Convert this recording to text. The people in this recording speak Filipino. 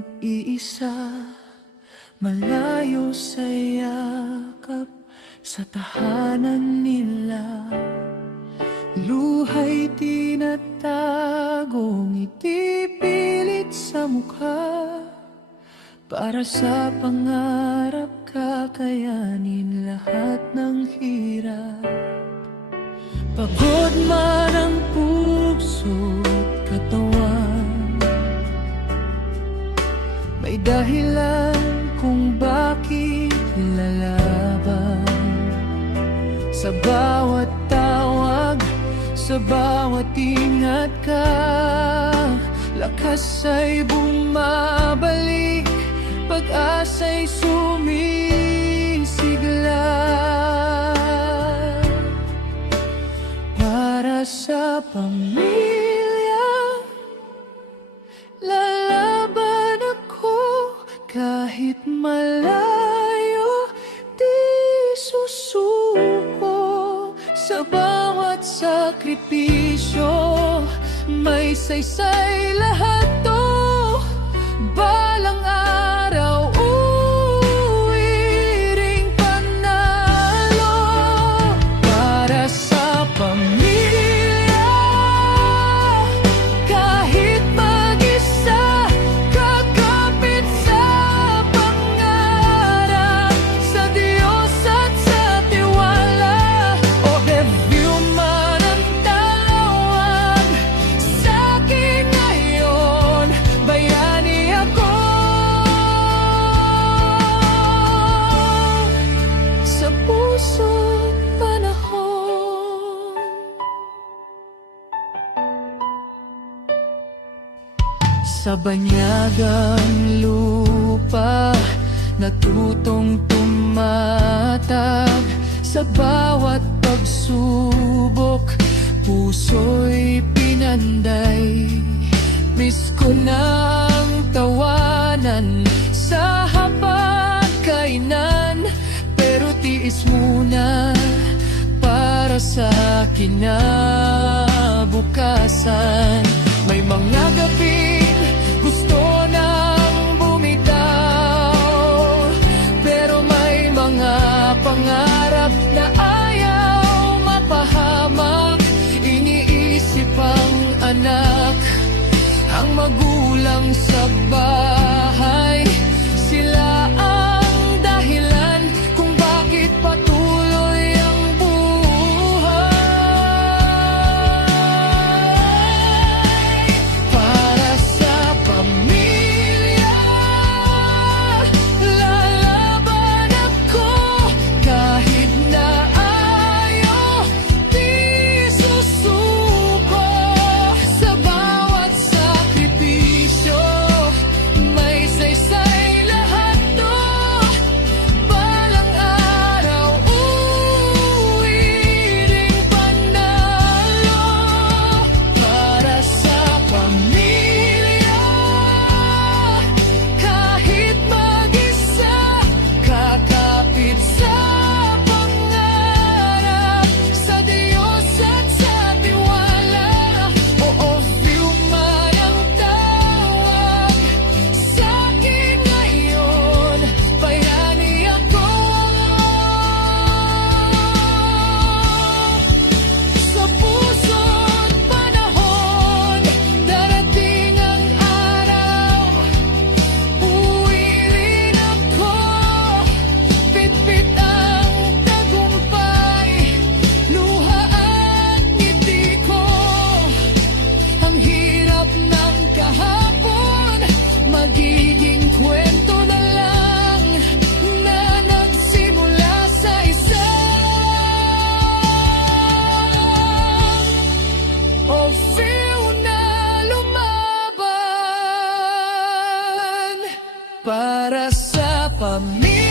nag-iisa, malayo sa yakap sa tahanan nila. Luha'y tinatago, ngiti pilit sa mukha. Para sa pangarap kakayanin lahat ng hirap. Pagod man ang puso't katawan, may dahilan kung bakit lalaban. Sa bawat tawag, sa bawat ingat ka, lakas ay bumabalik, pag-asa'y sumisigla. Para sa pamilya, lalaban ako kahit malayo, di susuko. Sa bawat sakripisyo, may saysay lahat to. Balang araw, uwiring panalo. Para sa pamilya, kahit mag-isa, kakapit sa pangarap, sa Diyos at sa tiwala. O review man ang tawag sa'kin ngayon, bayani ako. Sa puso't panahon, sa banyagang lupa, natutong tumatag. Sa bawat pagsubok, puso'y pinanday. Miss ko nang tawanan sa hapagkainan, pero tiis muna para sa kinabukasan. May mga gabing gusto nang bumitaw, pero may mga pangarap na ayaw mapahamak. Iniisip ang anak, ang magulang sa bahay, sila ang dahilan kung bakit patuloy ang buhay. Para sa pamilya, lalaban ako kahit na ayaw, di susuko. Sa bawat sakripisyo, may saysay lahat to. Balang araw, uwiring panalo. Para sa pamilya, kahit mag-isa, kakapit sa pangarap, sa Diyos at sa tiwala. Oo, few man ang tawag sa'kin ngayon, bayani ako. Sa puso't panahon, darating ang araw, uwi rin ako. Pitpit ang tagumpay, luha at ngiti ko. Ang hirap ng kahapon, magiging kwento na lang na nagsimula sa isang o few na lumaban. Para sa pamilya,